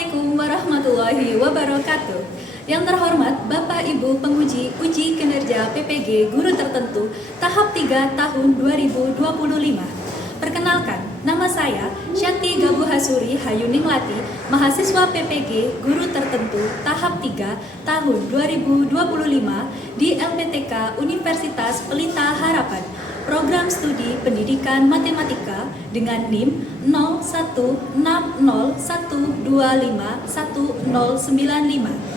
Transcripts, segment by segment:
Assalamualaikum warahmatullahi wabarakatuh. Yang terhormat Bapak Ibu penguji uji kinerja PPG Guru Tertentu tahap 3 tahun 2025. Perkenalkan, nama saya Syanti Gabuhasuri Hayuninglati, mahasiswa PPG Guru Tertentu tahap 3 tahun 2025 di LPTK Universitas Pelita Harapan, Program Studi Pendidikan Matematika dengan NIM 016012511095.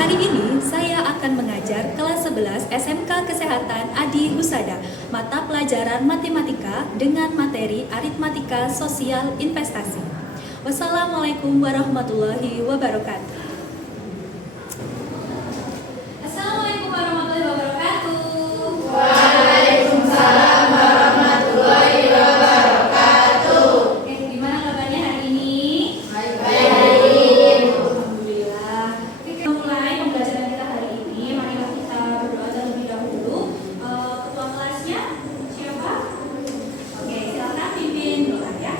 Hari ini saya akan mengajar kelas 11 SMK Kesehatan Adi Husada, mata pelajaran matematika dengan materi aritmatika sosial investasi. Wassalamualaikum warahmatullahi wabarakatuh. Assalamualaikum warahmatullahi wabarakatuh. Waalaikumsalam warahmatullahi wabarakatuh. Oke, gimana kabarnya hari ini? Baik. Alhamdulillah. Oke, kita mulai pembelajaran kita hari ini. Marilah kita berdoa terlebih dahulu. Ketua kelasnya siapa? Oke, silakan pimpin doa ya.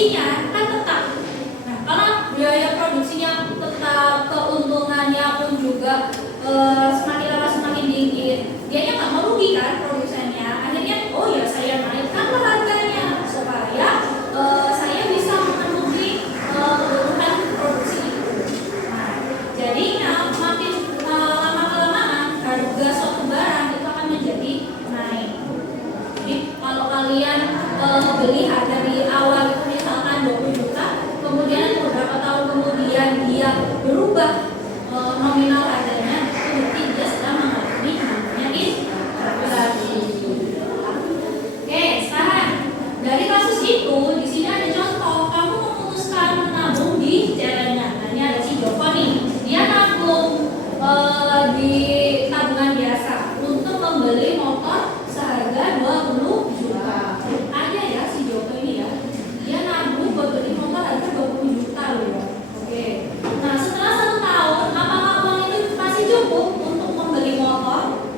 produksinya kan tetap. Nah, karena biaya produksinya tetap, keuntungannya pun juga semakin lama semakin dikit, dianya nggak mau rugi kan produsennya. Akhirnya, oh ya saya naikkanlah harganya supaya saya bisa memenuhi kebutuhan produksi itu. Nah, jadinya makin lama kelamaan harga suatu barang itu akan menjadi naik. Jadi kalau kalian beli dari awal itu misalkan 20 juta, kemudian beberapa tahun kemudian dia berubah nominal harganya, itu berarti dia sedang mengalami namanya inflasi. Oke, sekarang dari kasus itu di sini ada contoh, kamu memutuskan menabung di celengan. Nah, ini ada si Joko nih, dia nabung di tabungan biasa untuk membeli motor seharga 20 juta. Ada ya si Joko ini ya, dia nabung buat beli motor harga 20 juta loh ya. Oke. Nah, setelah 1 tahun, apakah uang itu masih cukup untuk membeli motor?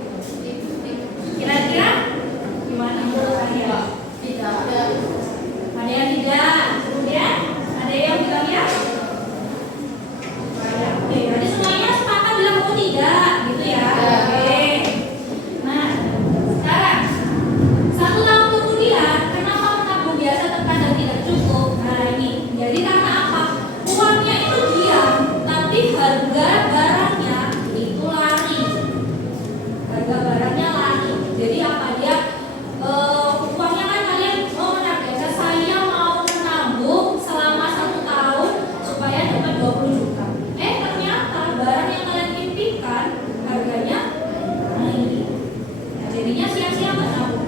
Kira-kira gimana menurutnya? Tidak. Ada yang tidak, kemudian ada yang bilang ya? Oke, berarti semuanya sepakat bilang oh tidak, gitu ya? Oke. Nah, sekarang 1 tahun kemudian, kenapa menabung biasa terkadang tidak cukup? Nah ini, jadi karena apa? Uangnya itu diam, tapi harga barangnya itu lari. Harga barangnya lari. Jadi apa dia? Uangnya kan kalian menargetkan saya mau menabung selama 1 tahun supaya dapat 20 juta. Ternyata barang yang kalian impikan harganya naik. Nah, jadinya sia-sia nggak nabung?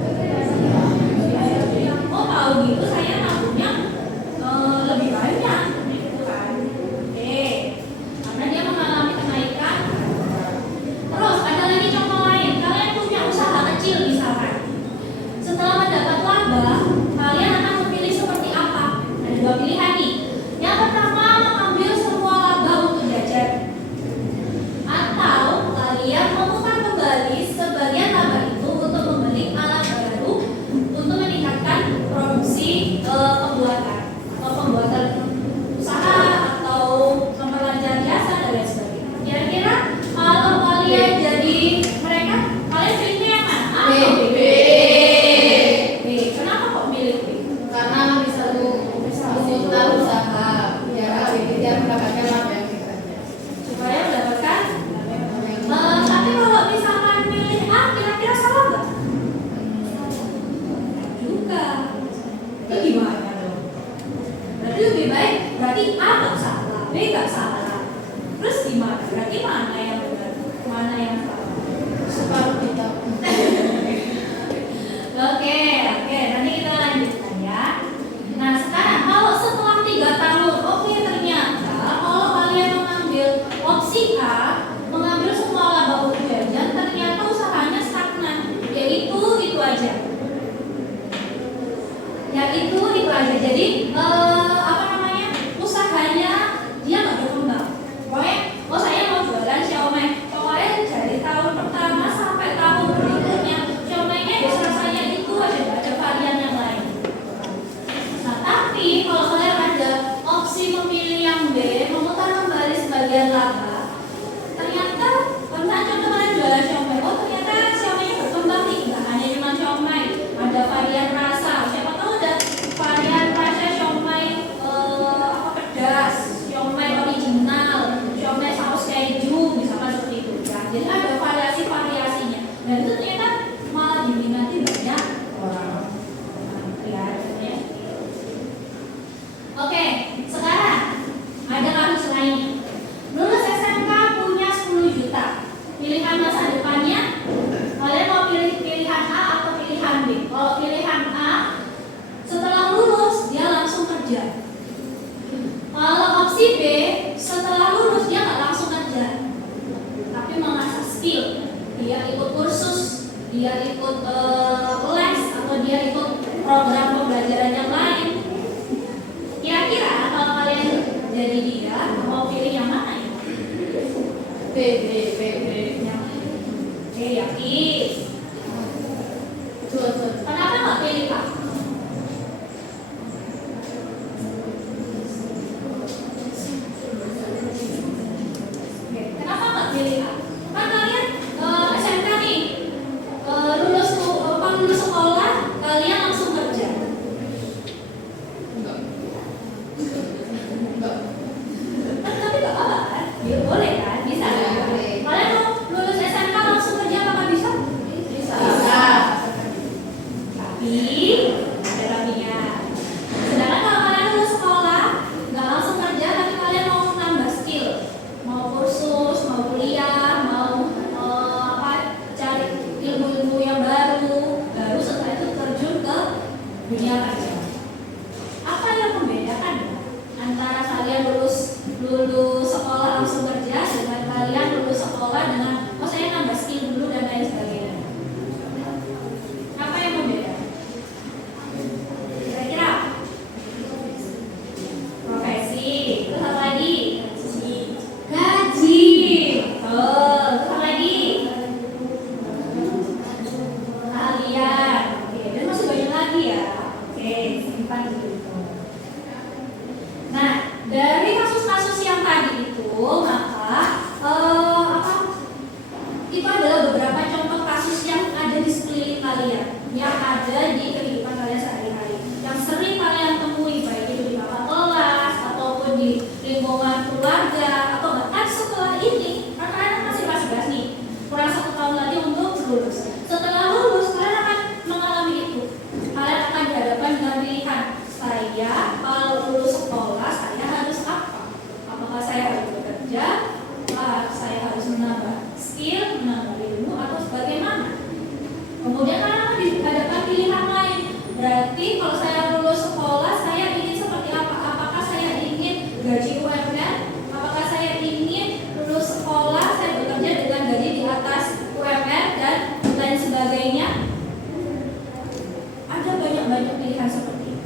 Oh tahu gitu saya nabungnya lebih banyak, gitu kan? Oke, karena dia mengalami kenaikan. Terus ada lagi contoh lain, kalian punya usaha kecil misalkan. Setelah mendapat laba, kalian akan memilih seperti apa? Ada 2 pilihan nih. Yang pertama, mengambil semua laba untuk jajan, atau kalian memutar kembali sebagian laba itu untuk membeli alat baru untuk meningkatkan produksi pembuatan atau pembuatan usaha atau memperlancar jasa dan lain sebagainya. Kira-kira kalau kalian jadi mereka, kalian pilihnya yang mana? A atau B? B. Kenapa kok milih B? Karena bisa memutar usaha biar dia mendapatkan laba yang lebih banyak. Supaya mendapatkan. Tapi kalau misalkan milih A, kira-kira salah nggak? Juga. Itu gimana dong? Berarti lebih baik, berarti A nggak salah, B nggak salah. Terus gimana? Berarti mana yang benar? Mana yang salah? Separuh kita. Oke, nanti kita lanjutkan ya. Nah, sekarang kalau setelah 3 tahun, oke ternyata kalau kalian mengambil opsi A, mengambil semua laba untuk jajan, ternyata usahanya stagnan, yaitu itu aja. Itu aja. Jadi usahanya dia nggak berkembang. Pokoknya, saya mau jualan siomay. Pokoknya dari tahun pertama sampai tahun berikutnya, siomaynya ya rasanya itu aja, nggak ada varian yang lain. Nah, tapi kalau kalian ada opsi memilih yang B, memutar kembali sebagian laba, ternyata contoh kalian jualan siomay. Oh ternyata siomaynya berkembang nih, nggak hanya cuma siomay, ada varian rasa. Siapa tahu ada varian rasa siomay pedas, siomay original, siomay saus keju, misalkan seperti itu. Ya, jadi ada variasi-variasinya. Dan itu ternyata malah diminati banyak orang. Ya. Oke, sekarang ada kasus lainnya. Lulus SMK punya 10 juta. Pilihan masa depannya, kalian mau pilih pilihan A atau pilihan B? Kalau pilihan A, setelah lulus dia langsung kerja. Kalau opsi B, setelah lulus dia nggak langsung kerja, tapi mengasah skill. Dia ikut kursus, dia ikut les, atau dia ikut program pembelajaran yang lain. Kira-kira kalau kalian jadi dia, mau pilih yang mana ya? B. Yakin? Kenapa nggak pilih A? depan gitu. Nah, dari kasus-kasus yang tadi itu, maka itu adalah beberapa contoh kasus yang ada di sekeliling kalian, yang ada di kehidupan kalian sehari-hari, yang sering kalian temui baik itu di kakak kelas ataupun di lingkungan keluarga atau bahkan setelah ini, karena kalian masih kelas nih, kurang 1 tahun lagi untuk lulus. Setelah lulus kalian akan mengalami itu. Kalian akan dihadapkan dengan pilihan, saya kalau lulus sekolah saya harus apa? Apakah saya harus bekerja? Apakah saya harus menambah skill, menambah ilmu, atau bagaimana? Kemudian kalian akan dihadapkan pilihan lain. Berarti kalau saya lulus sekolah, saya ingin seperti apa? Apakah saya ingin gaji UMR? Apakah saya ingin lulus sekolah, saya bekerja dengan gaji di atas UMR dan lain sebagainya? Ada banyak pilihan seperti itu.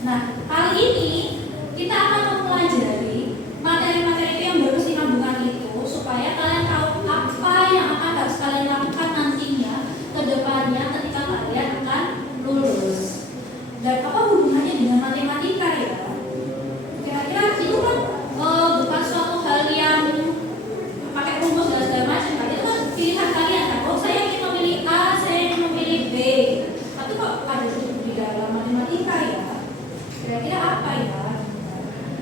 Nah, kali ini kita akan mempelajari materi-materi itu yang berkesinambungan itu supaya kalian tahu apa yang harus kalian lakukan nantinya ke depannya ketika kalian akan lulus. Dan apa hubungannya dengan matematika ya? Kira-kira itu kan bukan suatu hal yang pakai rumus dan segala macam kan? Itu kan pilihan kalian kan? Oh, saya ingin memilih A, saya ingin memilih B. Tapi kok ada di dalam matematika ya? Kira-kira apa ya?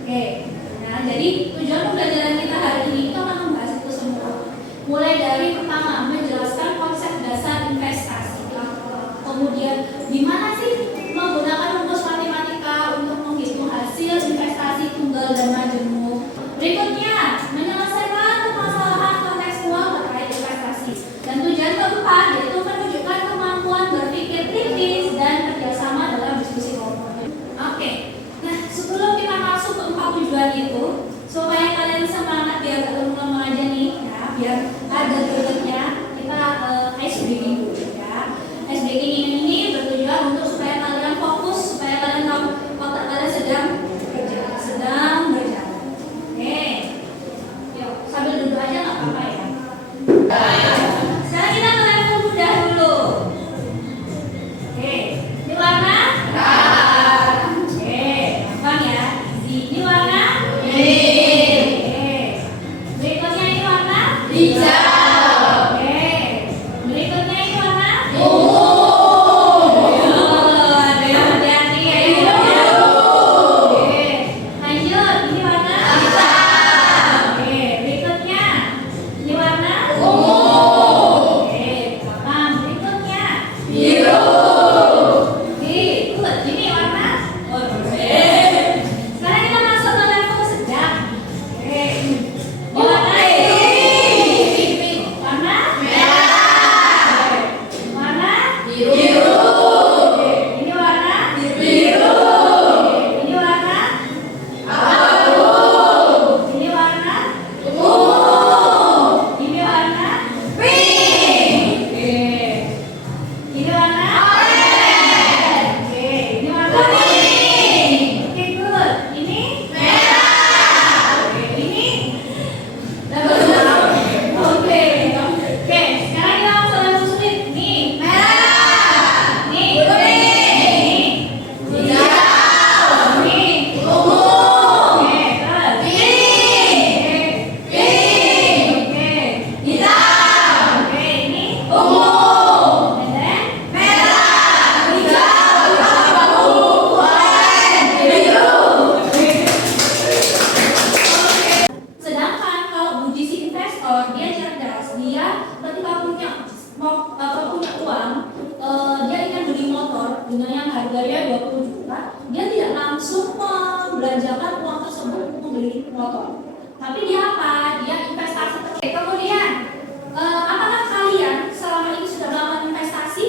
Oke, nah jadi tujuan pembelajaran kita hari ini itu akan membahas itu semua. Mulai dari pertama menjelaskan konsep dasar investasi, kemudian gimana sih menggunakan rumus matematika untuk menghitung hasil investasi tunggal dan majemuk. Berikutnya menyelesaikan permasalahan kontekstual terkait investasi. Dan tujuan keempat yaitu menunjukkan kemampuan berpikir kritis dan kerjasama dalam diskusi kelompok. Oke, nah sebelum kita masuk ke 4 tujuan itu, supaya kalian semangat biar gak lama aja nih, ya, biar ada gregetnya, kita ice breaking dulu ya. Ice breaking ini bertujuan untuk supaya kalian fokus, supaya kalian tahu otak kalian sedang bekerja, sedang berjalan. Oke, yuk sambil duduk aja nggak apa-apa ya. Sekarang kita ke level mudah dulu. Oke, ini warna? Gampang ya. Ini warna? Berikutnya ini warna? Hijau. Oke. Berikutnya ini warna? Ada yang hati-hati ya. Oke. Lanjut, ini warna? Hitam. Oke. Berikutnya ini warna? Oke. Gampang. Berikutnya? Biru. Ini warna? Sekarang kita masuk ke level sedang. Oke. Ini warna? Warna? Merah. Warna? Biru. Oke. Ini warna? Biru. Ini warna? Abu. Ini warna? Ungu. Ini warna? Pink. Oke. Ini warna? Orange. Oke. Ini warna? Kuning. Oke, good. Ini? Merah. Oke. Ini? Oke. Oke. Sekarang kita masuk level sulit. Nih, merah. Nih, kuning. Hijau. Nih, ungu. Oke, good. Pink. Oke. Hitam. Oke, ini? Ungu. And then? Merah. Hijau. Abu. Orange. Biru. Sedangkan kalau Buji si investor, dia cerdas, dia ketika punya uang, dia ingin beli motor dengan yang harganya 20 juta, dia tidak langsung membelanjakan uang tersebut untuk membeli motor. Tapi dia apa? Dia investasi. Kemudian, apakah kalian selama ini sudah melakukan investasi?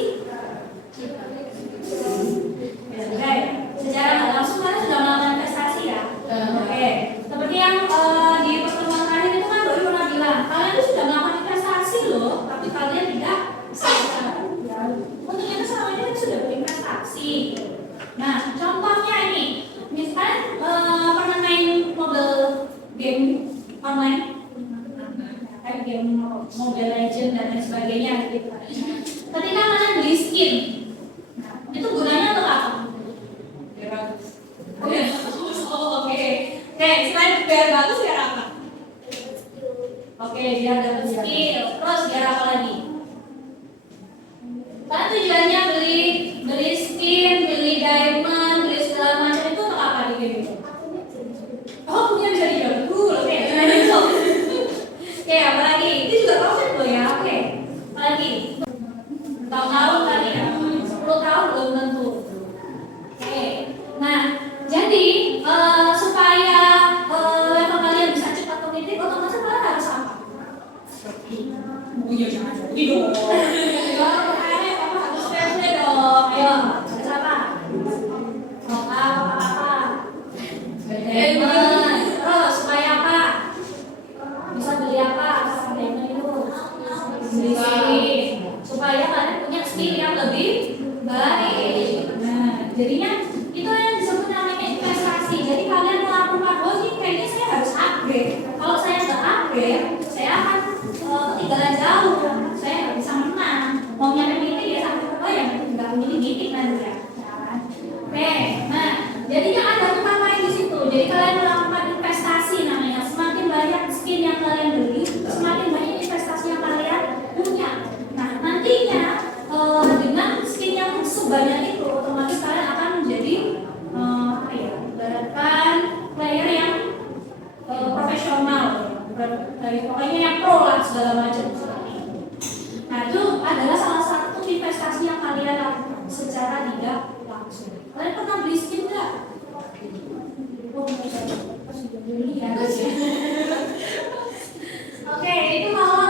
Oke, secara nggak langsung kalian sudah melakukan investasi ya? Oke, seperti yang di pertemuan terakhir itu kan Doi pernah bilang, kalian itu sudah melakukan investasi loh, tapi kalian tidak sadar. Untuk itu selama ini kan sudah berinvestasi. Nah, contohnya ini, misalnya pernah main mobile game online, kayak game Mobile Legends dan lain sebagainya gitu. Ketika kalian beli skin, itu gunanya untuk apa? lebih baik. Nah, jadinya itu yang disebut namanya investasi. Jadi kalian melakukan, oh ini kayaknya saya harus upgrade. Kalau saya nggak upgrade, saya akan ketinggalan jauh. Saya nggak bisa menang. Mau nyampe meeting ya sampai oh ya nggak meeting nanti ya. Oke, nah jadinya ada utama di situ. Jadi kalian melakukan investasi namanya. Semakin banyak skin yang kalian beli, semakin banyak investasi yang kalian punya. Nah nantinya dengan skin yang sebanyak itu, otomatis kalian akan menjadi apa ya? Ibaratkan player yang profesional, pokoknya yang pro lah segala macam. Nah itu adalah salah satu investasi yang kalian lakukan secara tidak langsung. Kalian pernah beli skin nggak? Oh, beli ya. Oke, itu kalau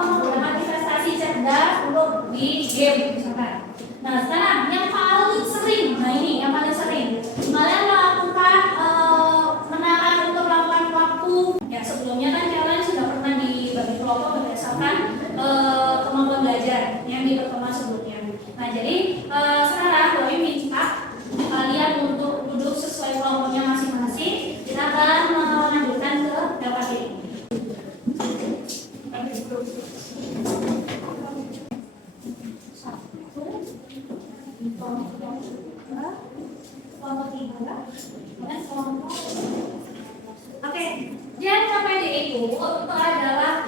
menggunakan investasi cerdas untuk di game misalkan. Nah sekarang yang paling sering, nah ini yang paling sering kalian lakukan menanam untuk melakukan waktu. Ya sebelumnya kan kalian sudah pernah dibagi kelompok berdasarkan kemampuan belajar yang di pertemuan sebelumnya. Nah jadi sekarang kami minta kalian untuk duduk sesuai kelompoknya masing-masing. Kita akan melanjutkan ke dapat ini. Oke, yang KPD itu adalah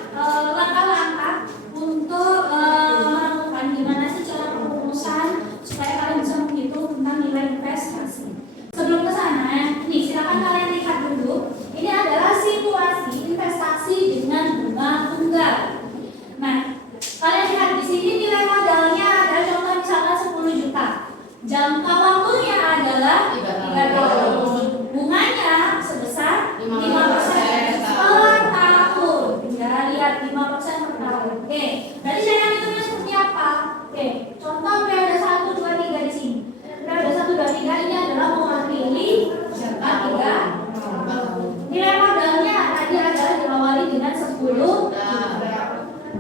langkah-langkah untuk melakukan gimana sih cara perumusan supaya kalian bisa menghitung tentang nilai investasi. Sebelum ke sana, nih silakan kalian lihat dulu. Ini adalah situasi investasi dengan bunga tunggal. Nah, kalian lihat di sini nilai modalnya ada contoh misalnya 10 juta. Jangka waktunya adalah 3 tahun. Bunganya sebesar 5% per tahun. Ya, lihat 5% per tahun. Oke, berarti cara hitungnya seperti apa? Oke, contoh periode 1, 2, 3 di sini. Periode 1, 2, 3 ini adalah mewakili jangka 3 tahun. Nilai modalnya tadi adalah diawali dengan 10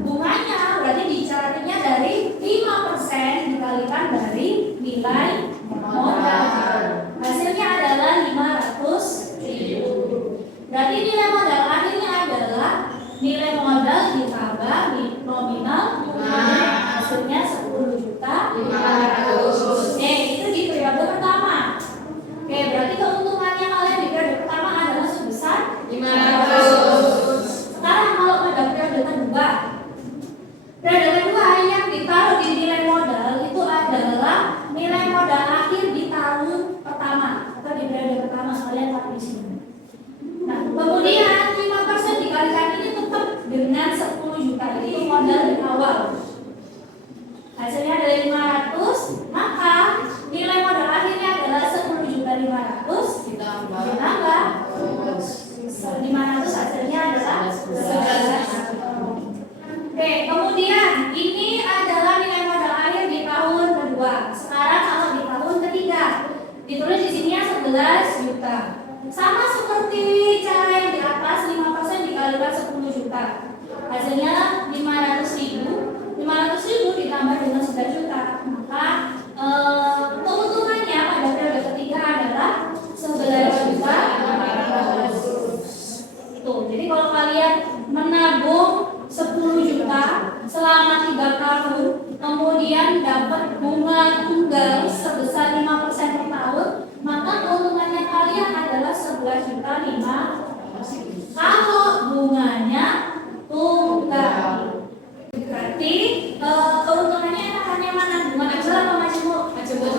bunganya berarti dicarinya dari 5% dikalikan dari nilai modal. Hasilnya adalah 500.000. Berarti nilai modal akhirnya adalah nilai modal ditambah nominal hasilnya 10.500.000. Oke, itu di periode pertama. Oke, berarti keuntungannya kalian di periode pertama adalah sebesar 500. Sekarang kalau pada periode kedua, yang ditaruh di nilai modal itu adalah nilai modal akhir di tahun pertama atau di periode pertama kalian taruh di sini. Nah, kemudian 5% dikalikan ini tetap dengan 10 juta itu modal di awal. Hasilnya adalah 500, maka nilai modal akhirnya adalah 10.500 ditambah 500 hasilnya adalah 11. Oke, kemudian ini adalah nilai modal akhir di tahun kedua. Sekarang kalau di tahun ketiga, ditulis di sini 11 juta. Sama seperti cara yang di atas, 5% dikalikan 10 juta. Hasilnya 500.000. 500.000 ditambah dengan 11 juta. Maka keuntungannya pada periode ketiga adalah 11.500.000. Itu. Jadi kalau kalian menabung 10 juta selama 3 tahun, kemudian dapat bunga tunggal sebesar 5% per tahun, maka keuntungannya kalian adalah 11.500.000. Kalau bunganya tunggal, berarti keuntungannya akan yang mana? Bunga tunggal atau majemuk? Majemuk.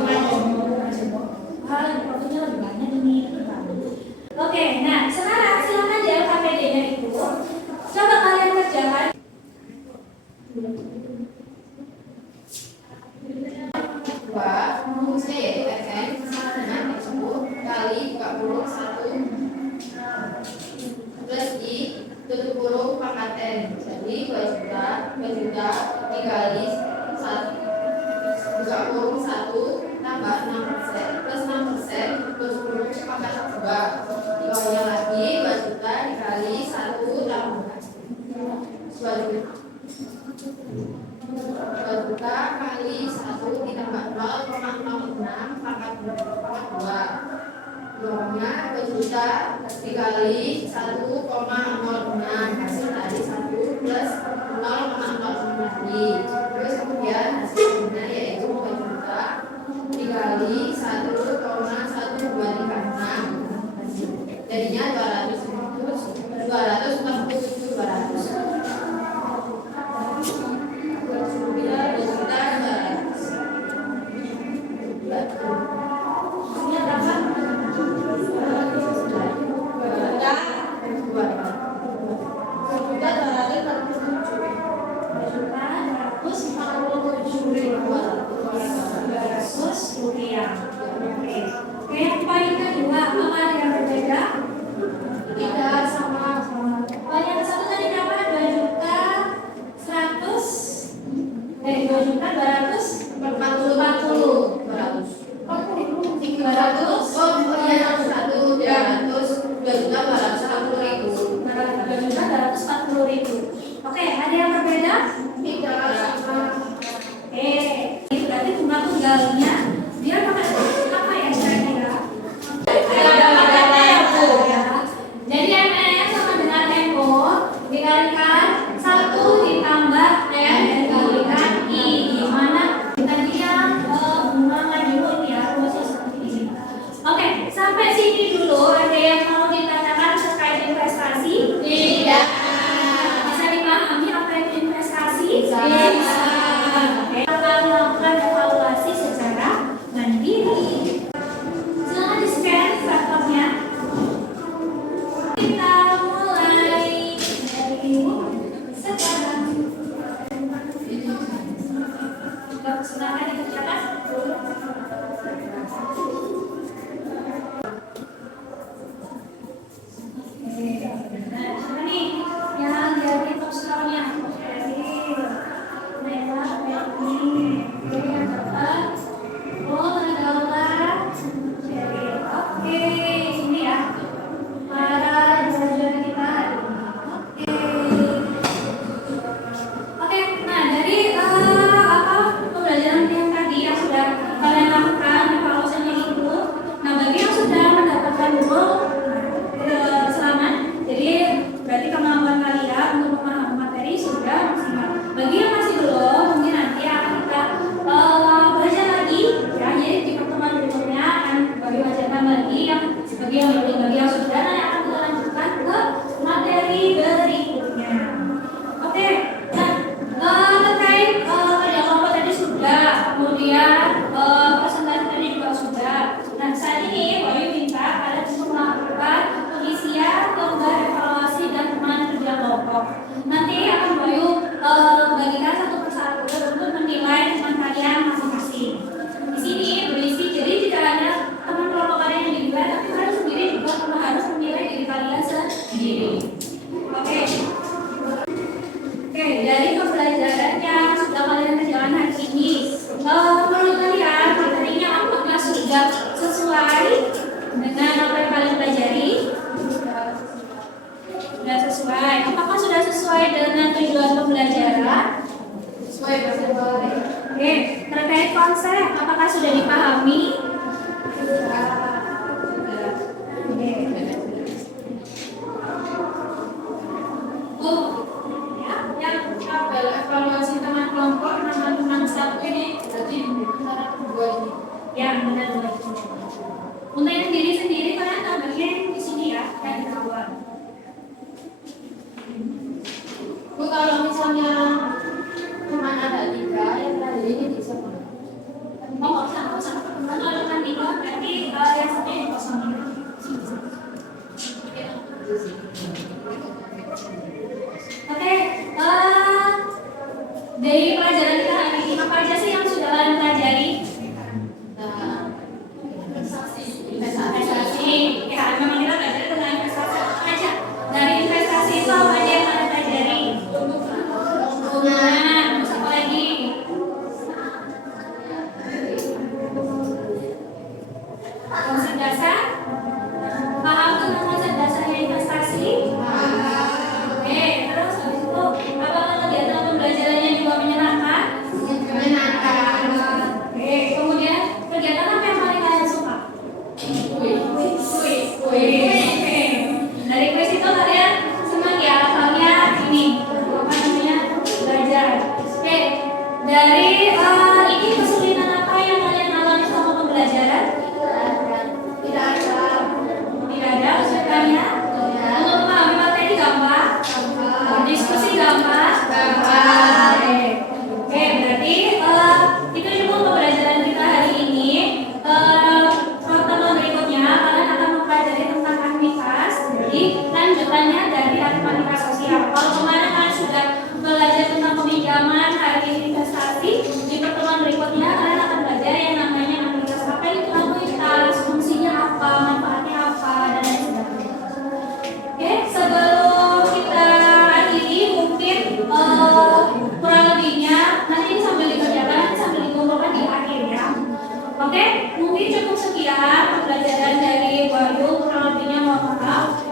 Profitnya lebih banyak ini. Oke, nah sekarang silakan di LKPD-nya itu. Coba kalian kerjakan. Dua, rumusnya yaitu Fn sama dengan 10 kali buka kurung 1 plus I tutup kurung pangkat N. Jadi 2 juta dikali 1 buka kurung 1 tambah 6% plus 6% tutup kurung pangkat 2. Di bawahnya lagi 2 juta dikali 1 tambah 2 juta kali 1 ditambah 0,06 pangkat 2. 2-nya 2 juta dikali 1,06 hasil dari 1 plus 0,06 tadi. Terus kemudian hasilnya yaitu 2 juta dikali 1,1236 jadinya 247 rupiah. Oke, yang paling kedua, apa ada yang berbeda? Tidak sama. Yang satu tadi berapa? 2 juta 240.000. Oke, ada yang berbeda? Tidak sama. Oke, itu berarti jumlah tunggalnya dia pakai apa ya kira-kira? Pakai tempo ya. Jadi MN sama dengan tempo dikalikan 1 ditambah M dikalikan I, di mana tadi yang bunga dulu ya rumusnya seperti ini. Oke, sampai sini dulu ada yang mau ditanyakan terkait investasi? Tidak. Bisa dipahami apa itu investasi? Bisa. Oke, akan melakukan evaluasi secara mandiri. Silakan di-scan platformnya. Kita mulai dari sekarang. Silakan dikerjakan. Nah, siapa nih yang jadi top skornya? Merah, putih. Oke, yang dapat adalah Cherry. Oke, ini ya para juara kita hari ini. Oke, nah dari pembelajaran yang tadi yang sudah kalian lakukan evaluasinya itu, nah bagi yang sudah mendapatkan goal selamat. Jadi berarti kemampuan kalian untuk memahami materi sudah maksimal. Bagi yang masih belum, mungkin nanti akan kita belajar lagi ya. Jadi di pertemuan berikutnya akan bagi pelajaran lagi yang belum, bagi yang sudah nanti akan kita lanjutkan ke materi berikutnya. Oke, nah terkait kerja kelompok tadi sudah, kemudian presentasi tadi juga sudah. Nah saat ini Bayu minta kalian untuk melakukan pengisian lembar evaluasi dan teman kerja kelompok. Nanti akan Bayu bagikan satu persatu untuk menilai teman kalian masing-masing. Di sini berisi, jadi tidak hanya teman kelompok kalian yang dinilai, tapi kalian sendiri juga harus menilai diri kalian sendiri. Oke. Oke, dari pembelajaran yang sudah kalian kerjakan hari ini, menurut kalian materinya apakah sudah sesuai dengan apa yang kalian pelajari? Sudah sesuai. Apakah sudah sesuai dengan tujuan pembelajaran? Sesuai sesuai. Oke, terkait konsep, apakah sudah dipahami? Sudah. Oke. Ya, yang Evaluasi teman kelompok teman-teman satu ini berarti antara kedua ini. ya benar benar. Untuk yang sendiri kalian tambahin di sini ya, yang di bawah. Bu, kalau misalnya cuma ada 3 yang tadi ini bisa mana? Oh, nggak usah. Kalau ada 3 berarti yang satu ini kosong. Oke, dari pelajaran kita hari ini apa aja sih yang sudah kalian pelajari? Investasi. Ya, memang kita belajar tentang investasi apa aja. Dari investasi itu apa aja yang kalian pelajari? Nah, terus apa lagi? Konsep dasar. Paham tentang konsep dasarnya investasi? Oke, terus habis itu apakah kegiatan pembelajarannya juga menyenangkan? Menyenangkan. Oke, mungkin cukup sekian pembelajaran dari Bu Ayu, kurang lebihnya mohon maaf.